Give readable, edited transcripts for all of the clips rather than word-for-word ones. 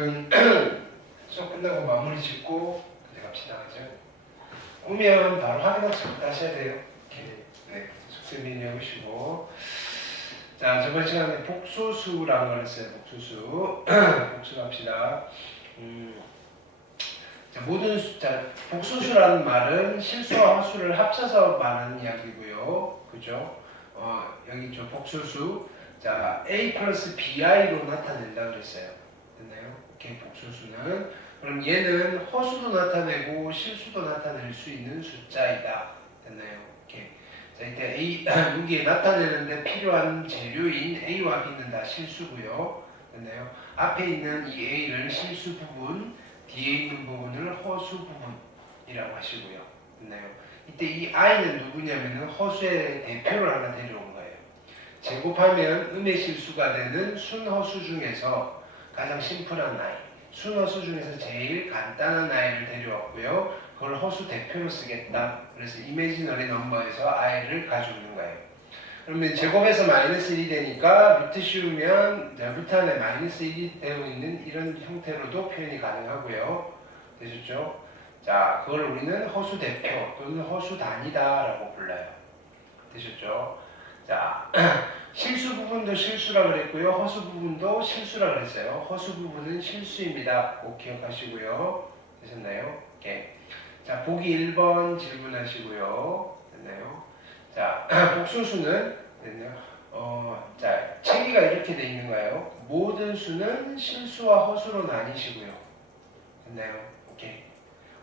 여러분 수업 끝나고 마무리 짓고 그때 갑시다. 그죠? 오면 바로 확인학습 하셔야 돼요. 이렇게 네, 숙제 미리 해보시고. 자, 저번 시간에 복소수라는 걸 했어요. 복소수. 복수 갑시다. 자, 모든 숫자, 복소수라는 말은 실수와 허수를 합쳐서 말하는 이야기고요. 그죠? 여기 저 복소수. 자, a 플러스 bi로 나타낸다 그랬어요. 됐나요? 이렇게 복소수는. 그럼 얘는 허수도 나타내고 실수도 나타낼 수 있는 숫자이다. 됐나요? 이렇게. 자, 이때 a, 여기에 나타내는데 필요한 재료인 a와 b는 다 실수고요. 됐나요? 앞에 있는 이 a를 실수 부분, 뒤에 있는 부분을 허수 부분이라고 하시고요. 됐나요? 이때 이 i는 누구냐면은 허수의 대표를 하나 데려온 거예요. 제곱하면 음의 실수가 되는 순허수 중에서 가장 심플한 i, 순허수 중에서 제일 간단한 i를 데려왔고요. 그걸 허수 대표로 쓰겠다. 그래서 이미지너리 넘버에서 i를 가져오는 거예요. 그러면 제곱에서 마이너스 1이 되니까 루트 씌우면 루트 안에 마이너스 1이 되어 있는 이런 형태로도 표현이 가능하고요. 되셨죠? 자, 그걸 우리는 허수 대표 또는 허수 단위다 라고 불러요. 되셨죠? 자, 실수 부분도 실수라 그랬고요. 허수 부분도 실수라 그랬어요. 허수 부분은 실수입니다. 꼭 기억하시고요. 되셨나요? 오케이. 자, 보기 1번 질문하시고요. 됐나요? 자, 복소수는 됐나요? 자, 체계가 이렇게 돼 있는가요? 모든 수는 실수와 허수로 나뉘시고요. 됐나요? 오케이.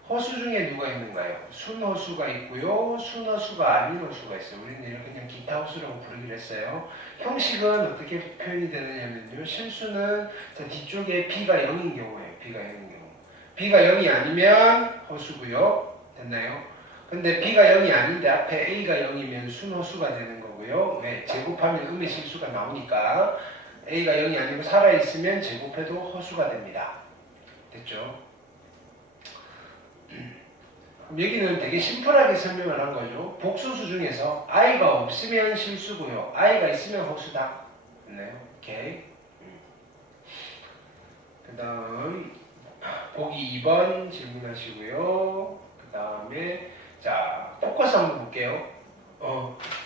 허수 중에 누가 있는가요? 순허수가 있고요. 순허수가 아닌 허수가 있어요. 우리는 이렇게 그냥 기타 허수라고 부르기로 했어요. 형식은 어떻게 표현이 되느냐면요. 실수는 자, 뒤쪽에 b가 0인 경우예요. b가 0인 경우. b가 0이 아니면 허수고요. 됐나요? 근데 b가 0이 아닌데 앞에 a가 0이면 순허수가 되는 거고요. 왜? 제곱하면 음의 실수가 나오니까 a가 0이 아니고 살아있으면 제곱해도 허수가 됩니다. 됐죠? 여기는 되게 심플하게 설명을 한 거죠. 복소수 중에서 i가 없으면 실수고요. i가 있으면 허수다. 됐나요? 오케이. 그 다음 보기 2번 질문하시고요. 그 다음에 자, 포커스 한번 볼게요.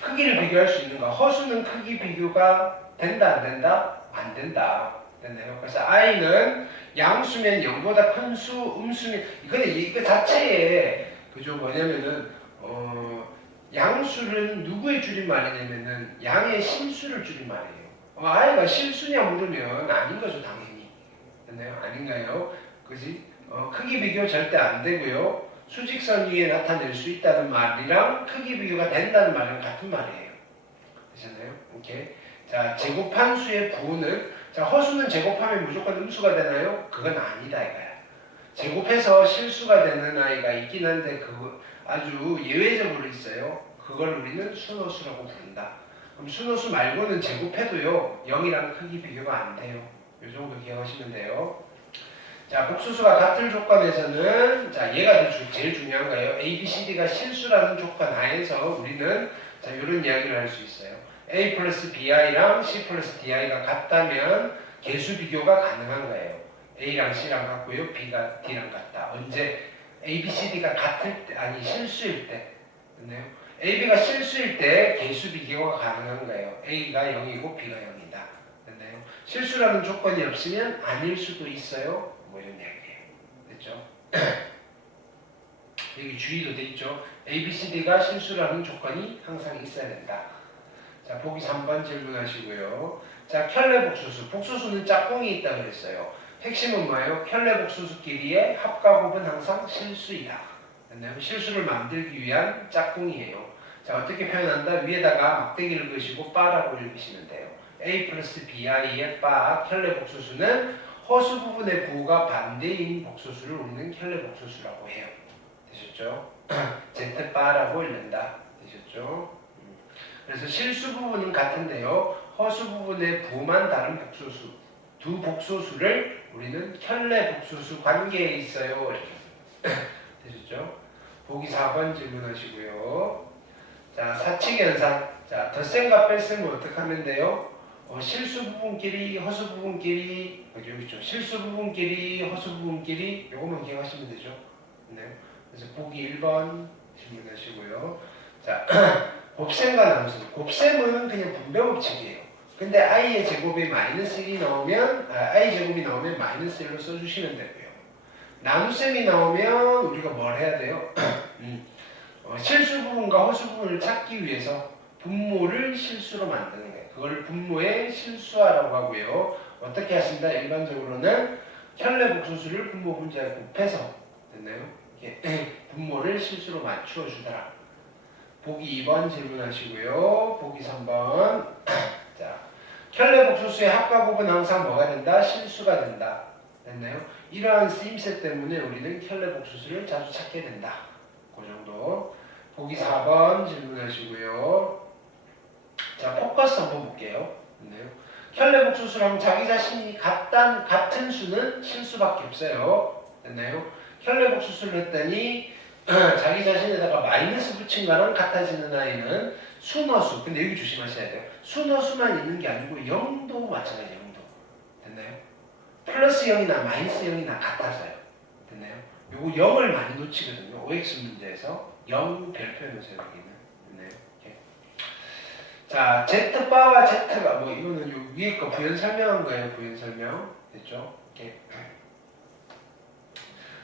크기를 비교할 수 있는가? 허수는 크기 비교가 된다, 안 된다? 안 된다. 됐나요? 그래서 i는 양수면 0보다 큰 수, 음수면, 근데 이거 자체에, 그죠? 뭐냐면은, 양수는 누구의 줄임말이냐면은, 양의 실수를 줄임말이에요. i가 실수냐 물으면 아닌 거죠, 당연히. 됐나요? 아닌가요? 그지? 크기 비교 절대 안 되고요. 수직선 위에 나타낼 수 있다는 말이랑 크기 비교가 된다는 말이랑 같은 말이에요. 되셨나요? 오케이. 자, 제곱한 수의 부호는, 자, 허수는 제곱하면 무조건 음수가 되나요? 그건 아니다 이거야. 제곱해서 실수가 되는 아이가 있긴 한데 그거 아주 예외적으로 있어요. 그걸 우리는 순허수라고 부른다. 그럼 순허수 말고는 제곱해도요 0이랑 크기 비교가 안 돼요. 이 정도 기억하시면 돼요. 자, 복수수가 같은 조건에서는 자, 얘가 제일 중요한 거예요. A, B, C, D가 실수라는 조건 하에서 우리는 자, 이런 이야기를 할 수 있어요. A 플러스 BI랑 C 플러스 DI가 같다면 개수 비교가 가능한 거예요. A랑 C랑 같고요. B가 D랑 같다. 언제? A, B, C, D가 같을 때, 아니 실수일 때. 됐나요? A, B가 실수일 때 개수 비교가 가능한 거예요. A가 0이고 B가 0이다. 됐나요? 실수라는 조건이 없으면 아닐 수도 있어요. 뭐 이런 이야기예요. 됐죠? 여기 주의도 돼 있죠? A, B, C, D가 실수라는 조건이 항상 있어야 된다. 자, 보기 3번 질문하시고요. 자, 켤레 복수수. 복수수는 짝꿍이 있다 그랬어요. 핵심은 뭐예요? 켤레 복수수끼리의 합과 곱은 항상 실수이다. 실수를 만들기 위한 짝꿍이에요. 자, 어떻게 표현한다? 위에다가 막대기를 그으시고 바라고 읽으시면 돼요. A 플러스 BI의 바, 켤레 복수수는 허수 부분의 부호가 반대인 복소수를 우리는 켤레 복소수라고 해요. 되셨죠? Z바라고 읽는다. 되셨죠? 그래서 실수 부분은 같은데요. 허수 부분의 부호만 다른 복소수, 두 복소수를 우리는 켤레 복소수 관계에 있어요. 이렇게. 되셨죠? 보기 4번 질문하시고요. 자, 사칙 연산. 자, 덧셈과 뺄셈은 어떻게 하면 돼요? 실수 부분끼리 허수 부분끼리 여기 있죠. 실수 부분끼리 허수 부분끼리 요것만 기억하시면 되죠. 네. 그래서 보기 1번 질문하시고요. 자, 곱셈과 나눗셈. 곱셈은 그냥 분배 법칙이에요. 근데 i의 제곱이 마이너스 1이 나오면 i 제곱이 나오면 마이너스 1로 써주시면 되고요. 나눗셈이 나오면 우리가 뭘 해야 돼요? 실수 부분과 허수 부분을 찾기 위해서 분모를 실수로 만드는 거예요. 그걸 분모의 실수하라고 하고요. 어떻게 하신다? 일반적으로는 켤레 복소수를 분모 분자에 곱해서 됐나요? 분모를 실수로 맞추어 주더라. 보기 2번 질문하시고요. 보기 3번. 자, 켤레 복소수의 합과 곱은 항상 뭐가 된다? 실수가 된다. 됐나요? 이러한 쓰임새 때문에 우리는 켤레 복소수를 자주 찾게 된다. 그 정도. 보기 4번 질문하시고요. 자, 포커스 한번 볼게요. 됐나요? 켤레 복소수랑 자기 자신이 같은 수는 실수밖에 없어요. 됐나요? 켤레 복소수를 했더니 자기 자신에다가 마이너스 붙인 거랑 같아지는 아이는 순어수. 근데 여기 조심하셔야 돼요. 순어수만 있는 게 아니고 0도 마찬가지예요. 0도. 됐나요? 플러스 0이나 마이너스 0이나 같아서요. 됐나요? 요거 0을 많이 놓치거든요. OX 문제에서 0 별표면서 여기는. 됐나요? 이렇게. 자, Z바와 Z가 뭐 이거는 요 위에 거 부연 설명한 거예요. 부연 설명. 됐죠? 이렇게.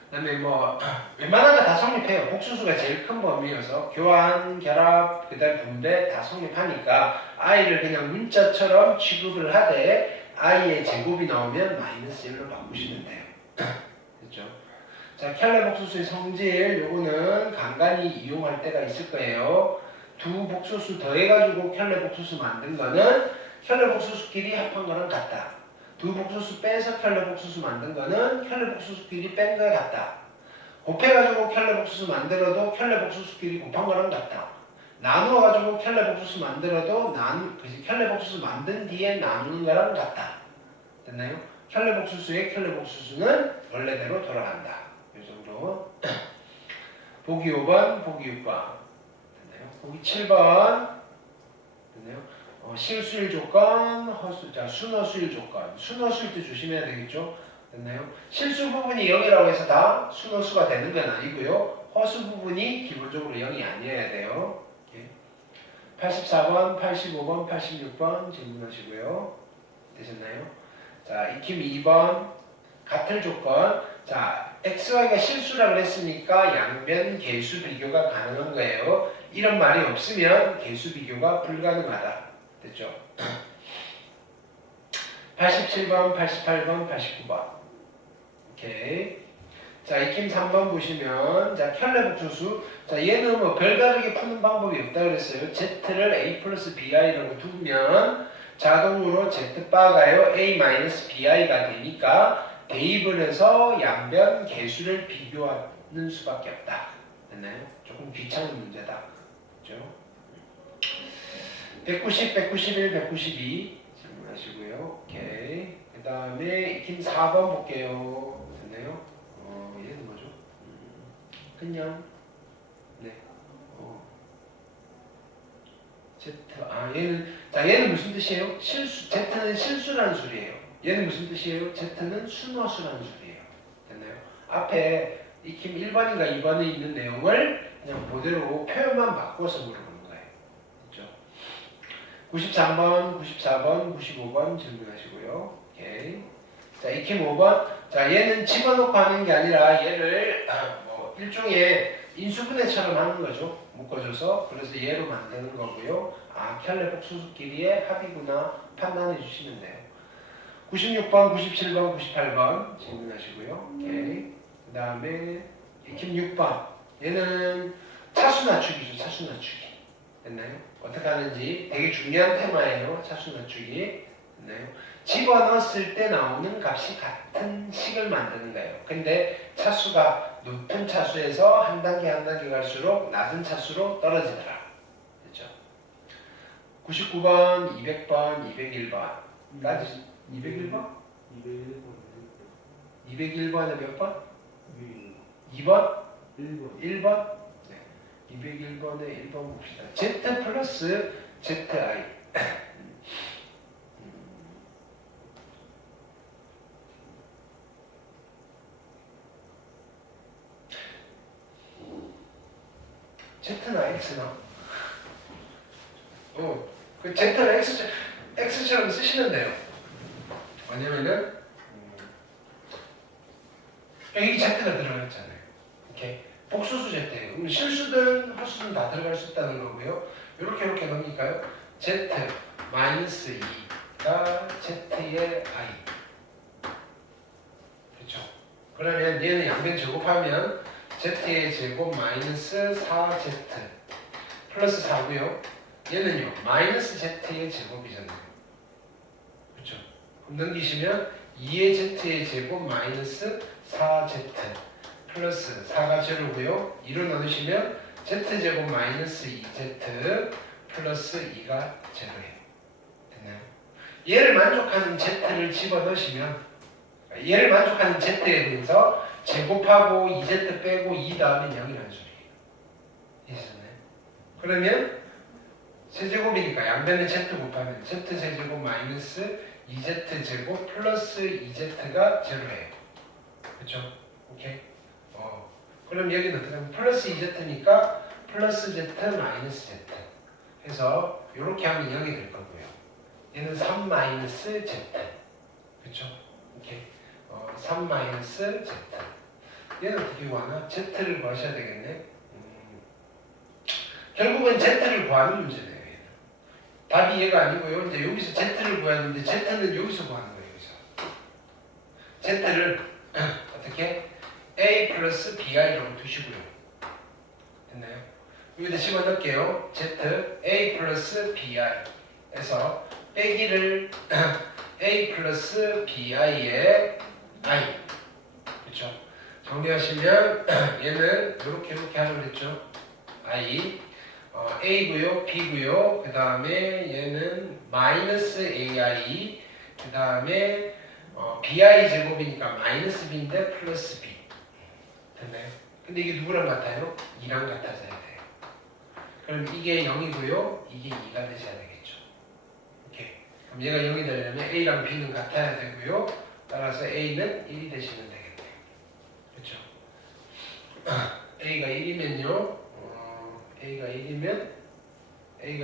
그다음에 뭐 웬만한 거 다 성립해요. 복수수가 제일 큰 범위여서 교환, 결합, 그다음 분배 다 성립하니까 i를 그냥 문자처럼 취급을 하되 i의 제곱이 나오면 마이너스 1로 바꾸시면 돼요. 됐죠? 자, 켤레 복수수의 성질 요거는 간간히 이용할 때가 있을 거예요. 두 복수수 더해가지고 켤레 복수수 만든 거는 켤레 복수수끼리 합한 거랑 같다. 두 복수수 빼서 켤레 복수수 만든 거는 켤레 복수수끼리 뺀 거에 같다. 곱해가지고 켤레 복수수 만들어도 켤레 복수수끼리 곱한 거랑 같다. 나누어가지고 켤레 복수수 만들어도 켤레 복수수 만든 뒤에 나누는 거랑 같다. 됐나요? 켤레 복수수의 켤레 복수수는 원래대로 돌아간다. 이 정도. 보기 5번, 보기 6번. 됐나요? 보기 7번. 됐나요? 실수일 조건, 순어수일 조건. 순어수일 때 조심해야 되겠죠? 됐나요? 실수 부분이 0이라고 해서 다 순어수가 되는 건 아니고요. 허수 부분이 기본적으로 0이 아니어야 돼요. 84번, 85번, 86번 질문하시고요. 되셨나요? 자, 익힘 2번. 같은 조건. 자, XY가 실수라고 그랬으니까 양변 개수 비교가 가능한 거예요. 이런 말이 없으면 개수 비교가 불가능하다. 됐죠? 87번, 88번, 89번. 오케이. 자, 익힘 3번 보시면, 자, 켤레 복소수. 자, 얘는 뭐 별다르게 푸는 방법이 없다 그랬어요. Z를 A 플러스 BI라고 두면 자동으로 Z바가요, A 마이너스 BI가 되니까 대입을 해서 양변 개수를 비교하는 수밖에 없다. 됐나요? 조금 귀찮은 문제다. 그죠? 190, 191, 192 질문하시고요. 오케이. 그 다음에 익힘 4번 볼게요. 됐나요? 얘는 뭐죠? 그냥 네. Z. 얘는 무슨 뜻이에요? 실수. Z는 실수라는 소리예요. 얘는 무슨 뜻이에요? Z는 순어수라는 소리예요. 됐나요? 앞에 익힘 1번인가 2번에 있는 내용을 그냥 그대로 표현만 바꿔서 물어보는 거예요. 됐죠? 93번, 94번, 95번 질문하시고요. 오케이. 자, 익힘 5번. 자, 얘는 집어넣고 하는 게 아니라 얘를 뭐 일종의 인수분해처럼 하는 거죠. 묶어줘서. 그래서 얘로 만드는 거고요. 아, 켤레 복수수끼리의 합이구나 판단해 주시면 돼요. 96번, 97번, 98번 질문하시고요. 오케이. 그 다음에 익힘 6번. 얘는 차수 낮추기죠. 차수 낮추기. 됐나요? 어떻게 하는지 되게 중요한 테마예요. 차수 낮추기. 됐나요? 집어넣었을 때 나오는 값이 같은 식을 만드는 거예요. 근데 차수가 높은 차수에서 한 단계 한 단계 갈수록 낮은 차수로 떨어지더라. 됐죠? 99번, 200번, 201번. 201번? 201번에 몇 번? 2번? 1번? 네. 201번에 1번 봅시다. Z 플러스 ZI. Z나 X나? 그 Z는 X처럼 쓰시면 돼요. 왜냐면은 여기 Z가 들어가 있잖아요. 이렇게 복수수 Z예요. 그럼 실수든 홀수든 다 들어갈 수 있다는 거고요. 이렇게 넘길까요? Z 마이너스 2가 Z의 I. 그렇죠? 그러면 얘는 양변 제곱하면 Z의 제곱 마이너스 4Z 플러스 4고요. 얘는요 마이너스 Z의 제곱이잖아요. 그렇죠? 그럼 넘기시면 2의 Z의 제곱 마이너스 4Z 플러스 4가 제로고요. 2로 나누시면 Z제곱 마이너스 2Z 플러스 2가 제로예요. 됐나요? 얘를 만족하는 Z를 집어넣으시면 얘를 만족하는 Z에 대해서 제곱하고 2Z 빼고 2 다음에 0이라는 소리예요. 이해하셨나요? 그러면 세제곱이니까 양변에 Z 곱하면 Z 세제곱 마이너스 2Z 제곱 플러스 2Z가 제로예요. 그렇죠? 오케이? 그럼 여기는 어떻게 하면 플러스 2Z니까 플러스 Z 마이너스 Z 해서 이렇게 하면 0이 될 거고요. 얘는 3 마이너스 Z. 그렇죠? 오케이? 3 마이너스 Z. 얘는 어떻게 구하나? Z를 구하셔야 되겠네. 결국은 Z를 구하는 문제네요. 얘는. 답이 얘가 아니고요. 이제 여기서 Z를 구해야 하는데 Z는 여기서 구하는 거예요. 여기서. Z를 어떻게? A 플러스 BI라고 두시고요. 됐나요? 여기다 집어넣을게요. Z A 플러스 BI 에서 빼기를 A 플러스 BI의 I. 그렇죠? 정리하시면 얘는 이렇게 하려고 했죠. I A고요, B고요. 그 다음에 얘는 마이너스 AI. 그 다음에 BI 제곱이니까 마이너스 B인데 플러스 B. 됐나요? 근데 이게 누구랑 같아요? 2랑 같아져야 돼요. 그럼 이게 0이고요. 이게 2가 되셔야 되겠죠. 오케이. 그럼 얘가 0이 되려면 A랑 B는 같아야 되고요. 따라서 A는 1이 되시면 되겠네요. 그렇죠? A가 1이면요. A가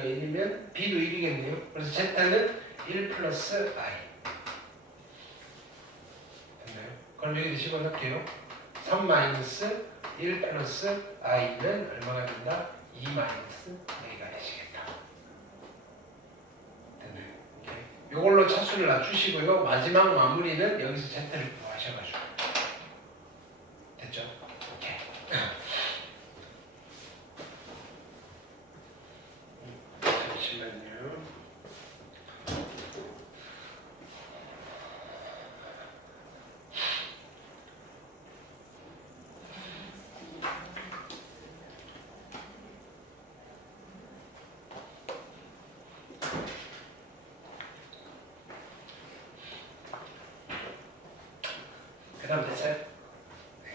1이면 B도 1이겠네요. 그래서 Z는 1 플러스 I. 됐나요? 그럼 여기다 집어넣을게요. 3 마이너스 1 플러스 i는 얼마가 된다? 2 마이너스 a가 되시겠다. 됐나요? 오케이. 이걸로 차수를 낮추시고요. 마지막 마무리는 여기서 z를 구하셔가지고. 됐죠? 오케이. 잠시만요. 그 다음 됐어요? 네.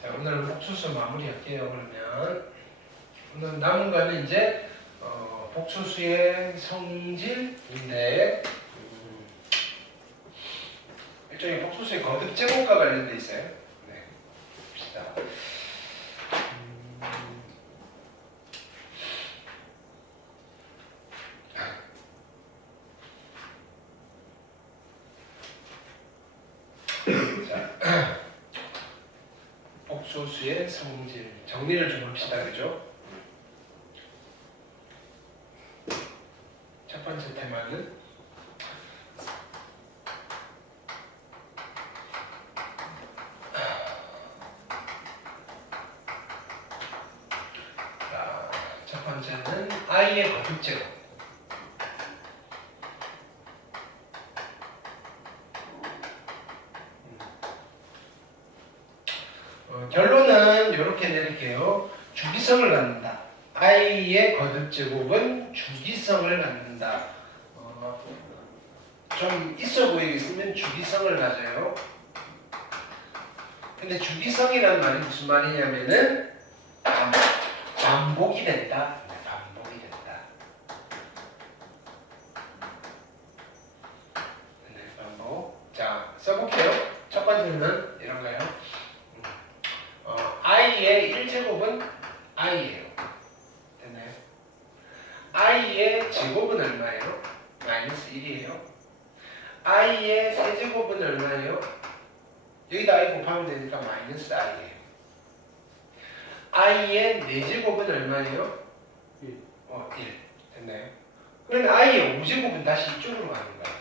자, 오늘은 복수수 마무리할게요. 그러면 오늘 남은 거는 이제 복수수의 성질인데 일종의 복수수의 거듭 제곱과 관련돼 있어요. 네, 봅시다. 자, 복수수의 성질 정리를 좀 합시다. 그죠? 첫 번째 테마는 첫 번째는 i의 거듭 제곱. 결론은 이렇게 내릴게요. 주기성을 갖는다. i의 거듭 제곱은 주기성을 갖는다. 좀 있어 보이겠으면 주기성을 가져요. 근데 주기성이라는 말이 무슨 말이냐면은 반복이 된다. 반복이 된다. 네, 반복. 자, 써볼게요. 첫 번째는 이런 거예요. i의 1제곱은 i제곱이에요. i의 세제곱은 얼마예요? 여기다 i 곱하면 되니까 마이너스 i예요. i의 4제곱은 얼마예요? 1. 1. 됐나요? 그러면 i의 5제곱은 다시 이쪽으로 가는 거예요.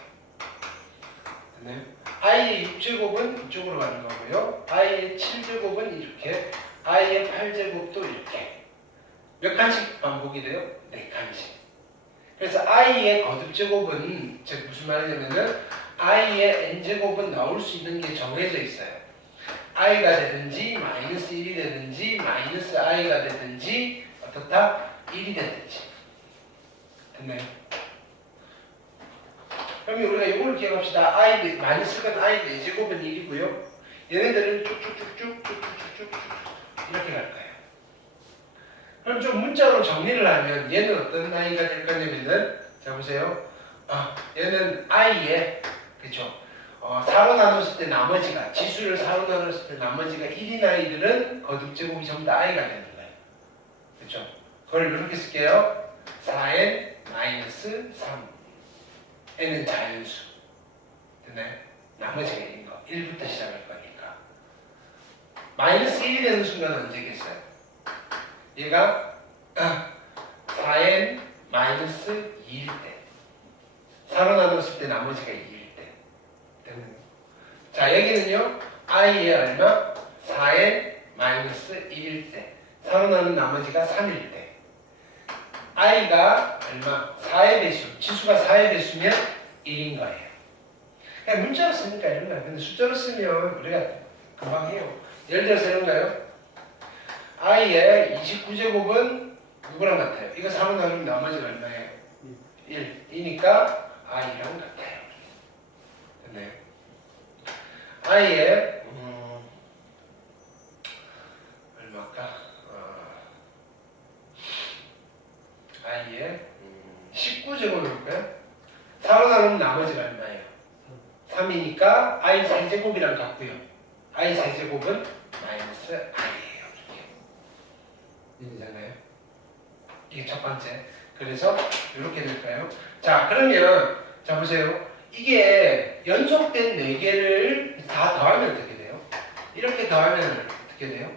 됐나요? i의 6제곱은 이쪽으로 가는 거고요. i의 7제곱은 이렇게, i의 8제곱도 이렇게. 몇 칸씩 반복이 돼요? 4칸씩. 그래서 i의 거듭제곱은 즉 무슨 말이냐면은 i의 n제곱은 나올 수 있는 게 정해져 있어요. i가 되든지 마이너스 1이 되든지 마이너스 i가 되든지 어떻다? 1이 되든지. 됐나요? 그러면 우리가 이걸 기억합시다. i 마이너스건 i 4제곱은 1이고요. 얘네들은 쭉쭉쭉쭉쭉쭉쭉 이렇게 갈 거예요. 그럼 좀 문자로 정리를 하면 얘는 어떤 i가 될 거냐면은 자 보세요. 얘는 i에 그쵸? 4로 나눴을 때 나머지가 지수를 4로 나눴을 때 나머지가 1인 아이들은 거듭제곱이 전부 다 i가 되는 거예요. 그쵸? 그걸 이렇게 쓸게요. 4n 마이너스 3 n은 자연수. 됐나요? 나머지가 1인 거. 1부터 시작할 거니까. 마이너스 1이 되는 순간은 언제겠어요? 얘가 4n 마이너스 2일 때 4로 나눴을 때 나머지가 2일 때 되는 거. 자 여기는요 i의 얼마? 4n 마이너스 1일 때 4로 나눈 나머지가 3일 때 i가 얼마? 4의 배수 지수가 4의 배수면 1인 거예요. 그냥 문자로 쓰니까 이런 거야. 근데 숫자로 쓰면 우리가 금방 해요. 예를 들어서 이런가요? i의 29제곱은 누구랑 같아요? 이거 4로 나누면 나머지가 얼마예요? 1. 이니까 i랑 같아요. 됐나요? i의 얼마일까? i의 19제곱일까요? 4로 나누면 나머지가 얼마예요? 3이니까 i 세제곱이랑 같고요. i 세제곱은 마이너스 i예요. 이해되잖아요? 이게 첫 번째. 그래서 이렇게 될까요? 자 그러면 자 보세요. 이게 연속된 4개를 다 더하면 어떻게 돼요? 이렇게 더하면 어떻게 돼요?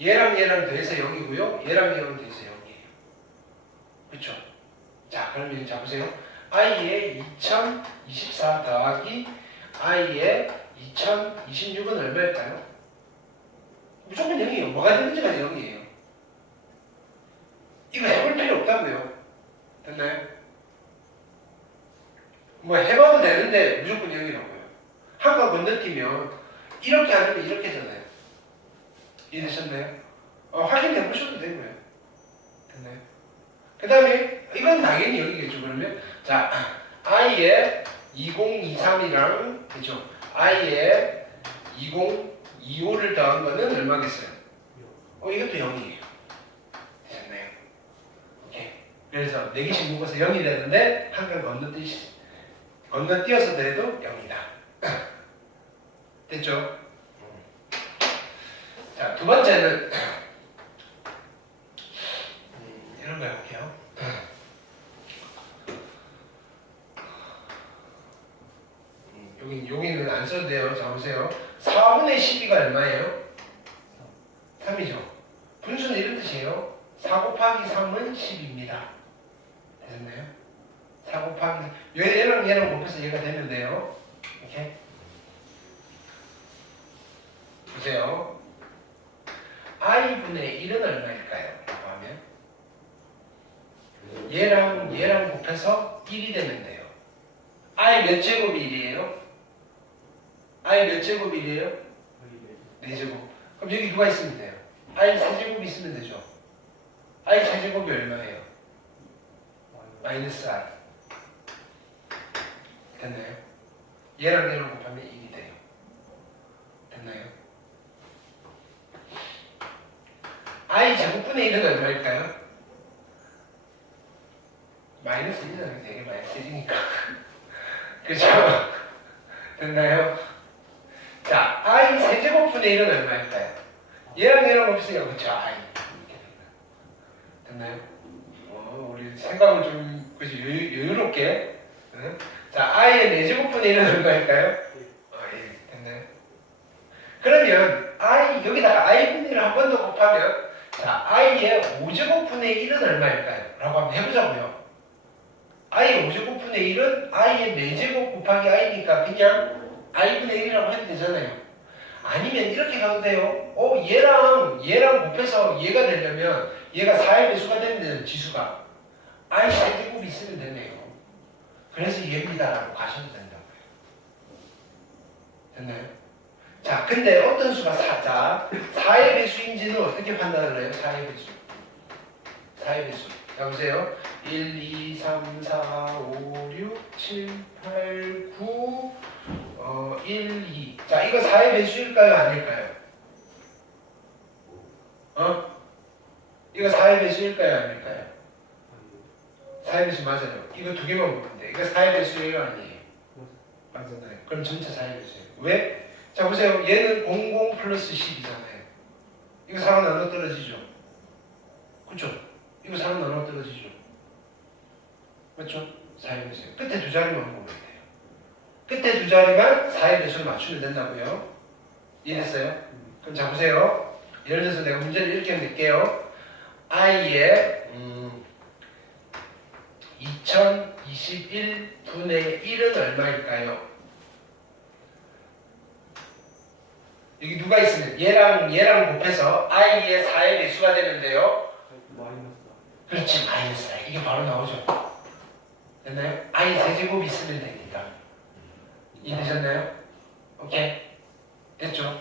얘랑 얘랑 더해서 0이고요. 얘랑 얘랑 더해서 0이에요. 그렇죠? 자 그러면 자 보세요. i의 2024 더하기 i의 2026은 얼마일까요? 무조건 0이에요. 뭐가 되는지가 0이에요. 이거 해볼 필요 없다고요. 됐나요? 뭐 해봐도 되는데 무조건 0이라고요. 한 번 건너뛰면 이렇게 안 하면 이렇게 잖아요. 이해되셨나요? 확인해 보셔도 되고요. 됐나요? 그 다음에 이건 당연히 여기겠죠. 그러면 자 i의 2023이랑 그죠? i의 2025를 더한 거는 얼마겠어요? 이것도 0이에요. 됐나요? 오케이. 그래서 4개씩 묶어서 0이 되는데 한 칸 건너뛰어서 돼도 0이다. 됐죠? 자, 두 번째는 이런 거 해볼게요. 여기는 안 써도 돼요. 자, 보세요. 4분의 12가 얼마예요? 3이죠. 분수는 이런 뜻이에요. 4 곱하기 3은 10입니다. 됐나요? 4 곱하기 얘랑 얘랑 곱해서 얘가 되면 돼요. 이렇게 보세요. i분의 1은 얼마일까요? 라고 하면 얘랑 곱해서 1이 되면 돼요. i 몇 제곱이 1이에요? i 몇 제곱이 1이에요? 4제곱. 그럼 여기 누가 있으면 돼요? i 4제곱이 있으면 되죠. i 4제곱이 얼마예요? 마이너스 i. 됐나요? 얘랑 곱하면 1이 돼요. 됐나요? i 제곱분의 1은 얼마일까요? 마이너스 1이잖아요. 되게 마이너스 1이니까. 그죠? 됐나요? 자, i 세제곱분의 1은 얼마일까요? 얘랑 곱했으니까 그쵸? i. 됐나요? 우리 생각을 좀 그치? 여유롭게 응? 자, i의 4제곱분의 1은 얼마일까요? 됐나요? 그러면 i 여기다가 i분의 1을 한 번 더 곱하면 자, i의 5제곱분의 1은 얼마일까요? 라고 한번 해보자고요. i의 5제곱분의 1은 i의 4제곱 곱하기 i니까 그냥 i분의 1이라고 해도 되잖아요. 아니면 이렇게 가도 돼요. 얘랑 곱해서 얘가 되려면 얘가 4의 배수가 되면 지수가 i 4제곱이 있으면 되네요. 그래서 얘입니다라고 가셔도 된다고요. 됐나요? 자, 근데 어떤 수가 4의 배수인지는 어떻게 판단을 해요? 4의 배수. 4의 배수. 자, 보세요. 1, 2, 3, 4, 5, 6, 7, 8, 9, 1, 2. 자, 이거 4의 배수일까요? 아닐까요? 이거 4의 배수일까요? 아닐까요? 4의 배수 맞아요. 이거 두 개만 보는데. 이거 4의 배수예요? 아니에요? 맞잖아요. 그럼 전체 4의 배수예요. 왜? 자, 보세요. 얘는 00 플러스 10이잖아요. 이거 4로 나눠 떨어지죠? 그쵸? 이거 4로 나눠 떨어지죠? 맞죠? 4의 배수예요. 끝에 두 자리만 보면 돼요. 끝에 두 자리만 4의 배수를 맞추면 된다고요. 이해됐어요? 그럼 자, 보세요. 예를 들어서 내가 문제를 이렇게 낼게요. i의 2021분의 1은 얼마일까요? 여기 누가 있으면 얘랑 곱해서 i의 4의 배수가 되는데요. 그렇지, 마이너스 4. 이게 바로 나오죠. 됐나요? i 세제곱이 있으면 되니까. 이해되셨나요? 오케이. 됐죠?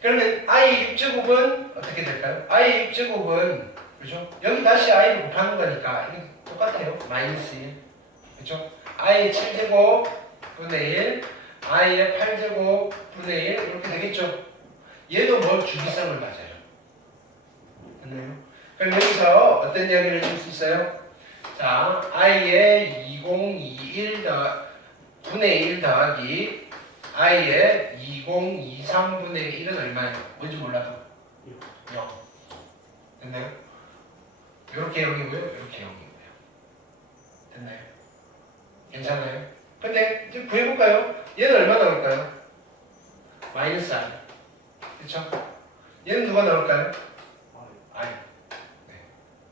그러면 i 6제곱은 어떻게 될까요? i 6제곱은 그죠? 여기 다시 i를 곱하는 거니까 이게 똑같아요. 마이너스 1. 그죠? i의 7제곱 분의 1, i의 8제곱 분의 1 이렇게 되겠죠? 얘도 뭐 주기성을 가져요. 됐나요? 그럼 여기서 어떤 이야기를 해줄 수 있어요? 자, i의 2021 분의 1 더하기 i의 2023분의 1은 얼마예요? 뭔지 몰라도 0. 됐나요? 이렇게 0이고요. 이렇게 0이고요. 됐나요? 괜찮아요? 근데 이제 구해볼까요? 얘는 얼마 나올까요? 마이너스 i. 그쵸? 얘는 누가 나올까요? i. 네.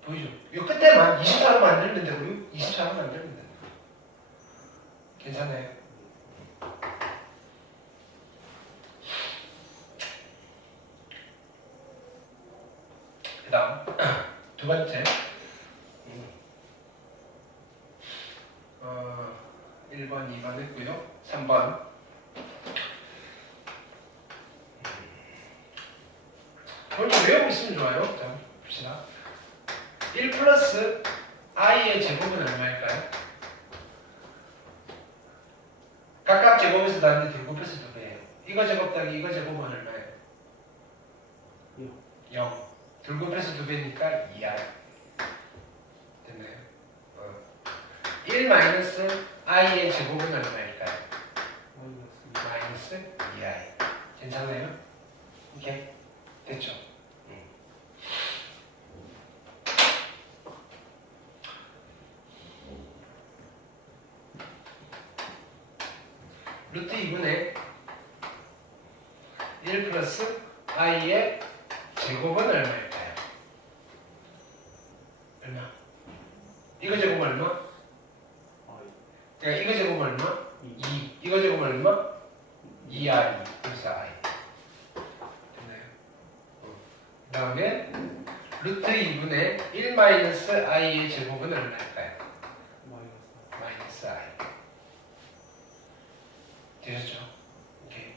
보이죠? 이 끝에만 24로 만들면 되고요. 24로 만들면 돼요. 괜찮아요? 그 다음 두 번째 1번, 2번 했고요. 3번 먼저 외우고 있으면 좋아요. 자, 봅시다. 1 플러스 i의 제곱은 얼마일까요? 각각 제곱에서 나는데 둘 곱해서 2배예요. 이거 제곱 더하기 이거 제곱은 얼마예요? 0. 둘 곱해서 2배니까 2i. 됐나요? 1 마이너스 i의 제곱은 얼마일까요? 마이너스 2i. 괜찮아요? 오케이. 됐죠? 루트 2분의 1 플러스 i의 제곱은 얼마일까요? 얼마? 이거 제곱 얼마? 이거 제곱 얼마? 2. 이거 제곱 얼마? 2i. 그래서 i. 됐나요? 그 다음에 루트 2분의 1 마이너스 i의 제곱은 얼마일까요? 마이너스 i. 되셨죠? 오케이.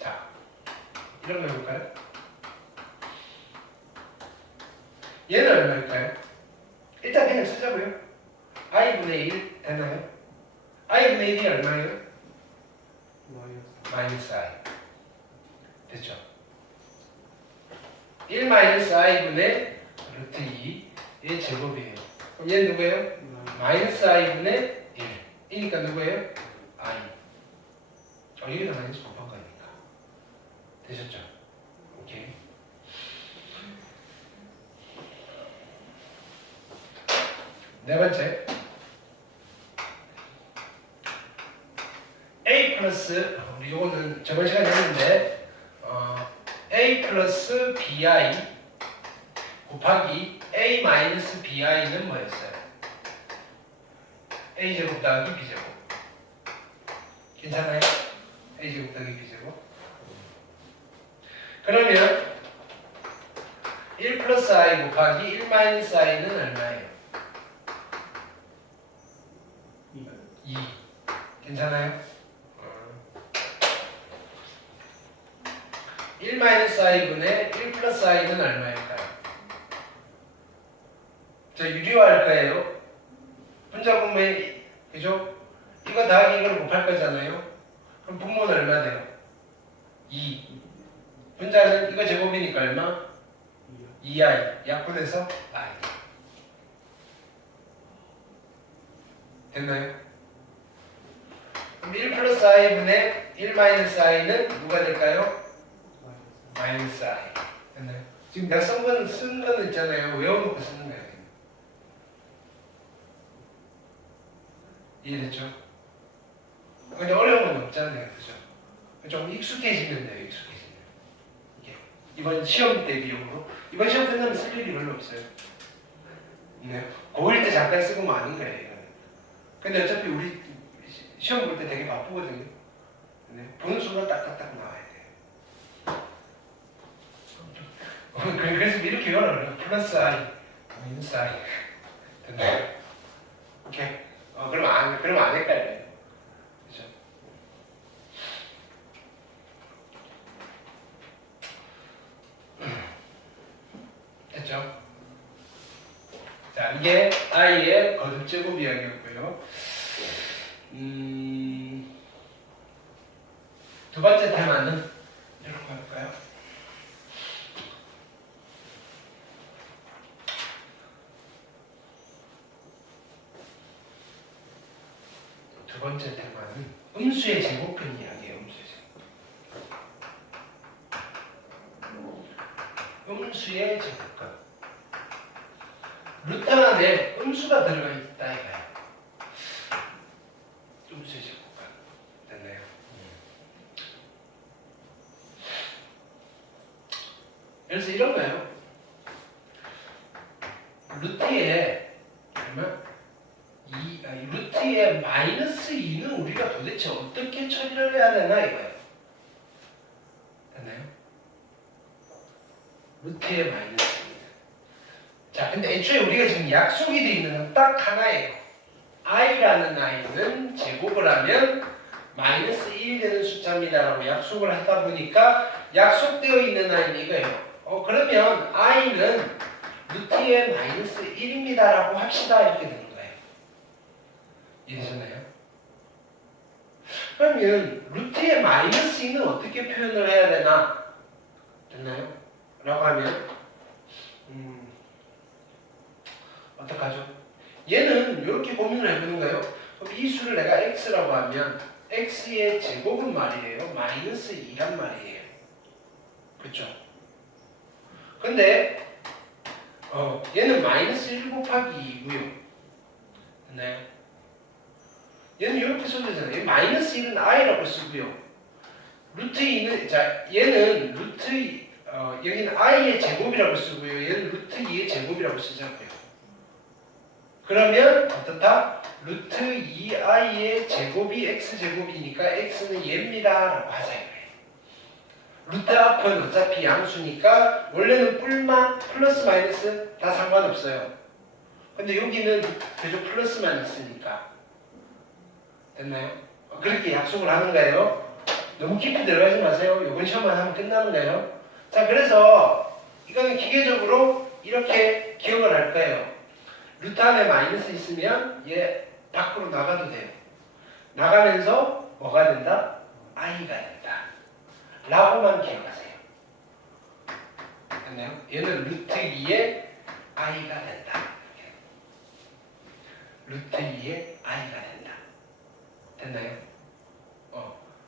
자, 이런 거 해볼까요? 얘는 얼마일까요? 일단 그냥 쓰자고요. i분의 1 되나요? i분의 1이 얼마예요? 마이너스 i. 됐죠? 1 마이너스 i분의 루트 2의 제곱이에요. 그럼 얘는 누구예요? 마이너스 i분의 1. 이니까 누구예요? i. 여기다 마이너스 곱한 거니까. 되셨죠? 오케이. 네 번째 a 플러스 우리 요거는 저번 시간에 했는데 a 플러스 bi 곱하기 a 마이너스 bi는 뭐였어요? a 제곱 더하기 b 제곱. 괜찮아요? a 제곱 더하기 b 제곱. 그러면 1 플러스 i 곱하기 1 마이너스 i는 얼마예요? 2. 괜찮아요? 1 마이너스 i분의 1 플러스 i는 얼마일까요? 자, 유리화할 거예요. 분자 분모에, 그죠? 이거 더하기 이걸 곱할 거잖아요. 그럼 분모는 얼마 돼요? 2. 분자는 이거 제곱이니까 얼마? 2i. 약분해서 i. 됐나요? 그럼 1 플러스 i분의 1 마이너스 i는 누가 될까요? 마이너스 i. 됐나요? 지금 내가 쓴 거는 있잖아요. 외워놓고 쓰는 거예요. 이해됐죠? 근데 어려운 건 없잖아요. 그죠? 좀 익숙해지면 돼요. 익숙해지면. 이게 이번 시험 대비용으로. 이번 시험 끝나면 쓸 일이 별로 없어요. 네. 고1 때 잠깐 쓰고 마는 거예요. 이거는. 근데 어차피 우리 시험 볼 때 되게 바쁘거든요. 네. 보는 순간 딱딱딱 나와야 돼요. 그래서 이렇게 열어요. 플러스 i, 마이너스 i. 됐나요? 오케이. 그러면 안 헷갈려요. 그죠? 됐죠? 자, 이게 i의 거듭제곱 이야기였고요. 두 번째 테마는 이렇게 할까요? 두 번째 테마는 음수의 제곱근 이야기예요. 음수의 제곱근. 음수의 제곱근. 루트 안에 음수가 들어가 있다 이거예요. 음수의 제곱근. 됐나요? 그래서 이런 거예요. 루트에 그러면 루트에 마이너스 2는 우리가 도대체 어떻게 처리를 해야 되나 이거예요. 됐나요? 루트에 마이너스 2는. 자, 근데 애초에 우리가 지금 약속이 되어 있는 건 딱 하나예요. i라는 i는 제곱을 하면 마이너스 1이 되는 숫자입니다라고 약속을 하다 보니까 약속되어 있는 i는 이거예요. 그러면 i는 루트에 마이너스 1입니다라고 합시다. 이렇게 되는 거예요. 이해되셨나요? 그러면 루트에 마이너스 2는 어떻게 표현을 해야 되나? 됐나요? 라고 하면 어떡하죠? 얘는 이렇게 고민을 해보는 거예요. 그럼 이 수를 내가 x라고 하면 x의 제곱은 말이에요. 마이너스 2란 말이에요. 그렇죠? 근데 얘는 마이너스 1 곱하기 2고요. 됐나요? 얘는 이렇게 써도 되잖아요. 마이너스 1은 i라고 쓰고요. 루트 2는, 자, 얘는 루트, 여기는 i의 제곱이라고 쓰고요. 얘는 루트 2의 제곱이라고 쓰자고요. 그러면 어떻다? 루트 2i의 제곱이 x제곱이니까 x는 얘입니다. 라고 하자 이거예요. 루트 앞은 어차피 양수니까 원래는 뿔만 플러스 마이너스 다 상관없어요. 근데 여기는 그저 플러스만 있으니까. 됐나요? 그렇게 약속을 하는 거예요. 너무 깊이 들어가지 마세요. 이번 시험만 하면 끝나는 거예요. 자, 그래서 이거는 기계적으로 이렇게 기억을 할 거예요. 루트 안에 마이너스 있으면 얘 밖으로 나가도 돼요. 나가면서 뭐가 된다? i가 된다. 라고만 기억하세요. 됐나요? 얘는 루트 2에 i가 된다. 루트 2에 i가 된다. 됐나요?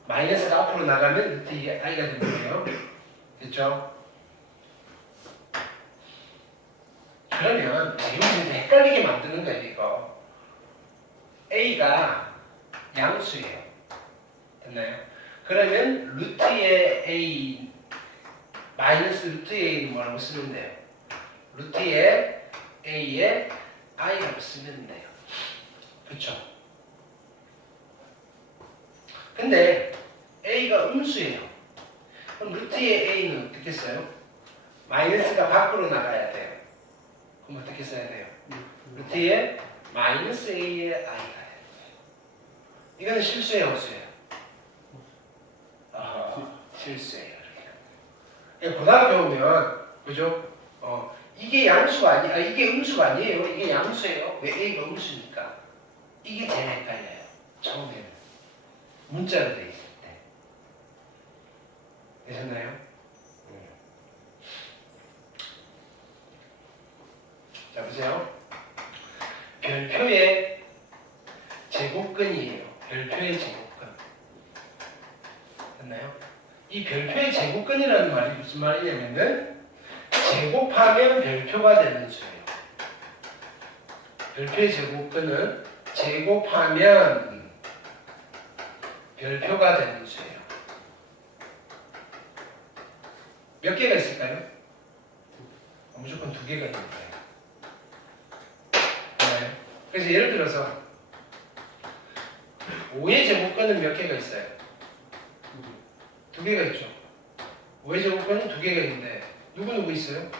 마이너스가 앞으로 나가면 루트 2에 i가 되는 거예요. 됐죠? 그러면 이거 헷갈리게 만드는 거예요. 이거 a가 양수예요. 됐나요? 그러면 루트의 a 마이너스 루트의 a는 뭐라고 쓰면 돼요? 루트의 a의 i라고 쓰면 돼요. 그쵸? 근데 a가 음수예요. 그럼 루트의 a는 어떻게 써요? 마이너스가 밖으로 나가야 돼요. 그럼 어떻게 써야 돼요? 루트의 마이너스 a의 i가 돼요. 이거는 실수예요, 허수예요? 실수예요. 이렇게. 고등학교 오면 그죠? 이게 양수가 이게 음수가 아니에요. 이게 양수예요. 왜 a가 음수니까. 이게 제일 헷갈려요. 처음에는 문자로 돼 있을 때. 되셨나요? 자 보세요. 별표의 제곱근이에요. 별표의 제곱근. 됐나요? 이 별표의 제곱근이라는 말이 무슨 말이냐면은 제곱하면 별표가 되는 수예요. 별표의 제곱근은 제곱하면 별표가 되는 수예요. 몇 개가 있을까요? 무조건 2개가 있는 거예요. 네. 그래서 예를 들어서 5의 제곱근은 몇 개가 있어요? 2개가 있죠. 5의 제곱근은 2개가 있는데 누구 있어요?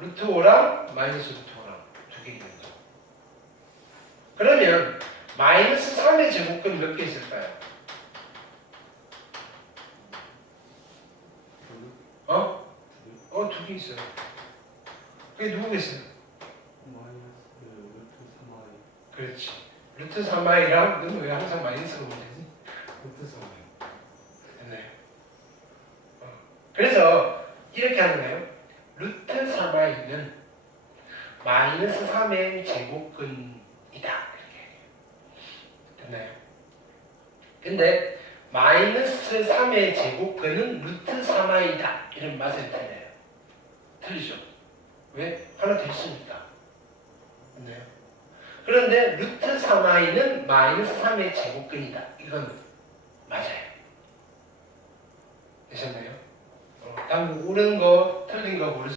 루트 5랑 마이너스 루트 5랑 2개 있는 거. 그러면 마이너스 3의 제곱근 몇 개 있을까요? 2개 있어요. 그게 누구겠어요? 그렇지. 루트 3i랑 너는 왜 항상 마이너스가 오지? 루트 3i. 됐나요? 그래서 이렇게 하는 거예요. 루트 3i는 마이너스 3의 제곱근이다. 이렇게. 됐나요? 근데 마이너스 3의 제곱근은 루트 3i다. 이런 맛을 틀려요. 틀리죠? 왜? 하나 더 있으니까. 됐나요? 그런데 루트 3i는 마이너스 3의 제곱근이다. 이건 맞아요. 되셨나요? 옳은 거, 틀린 거 고르세요.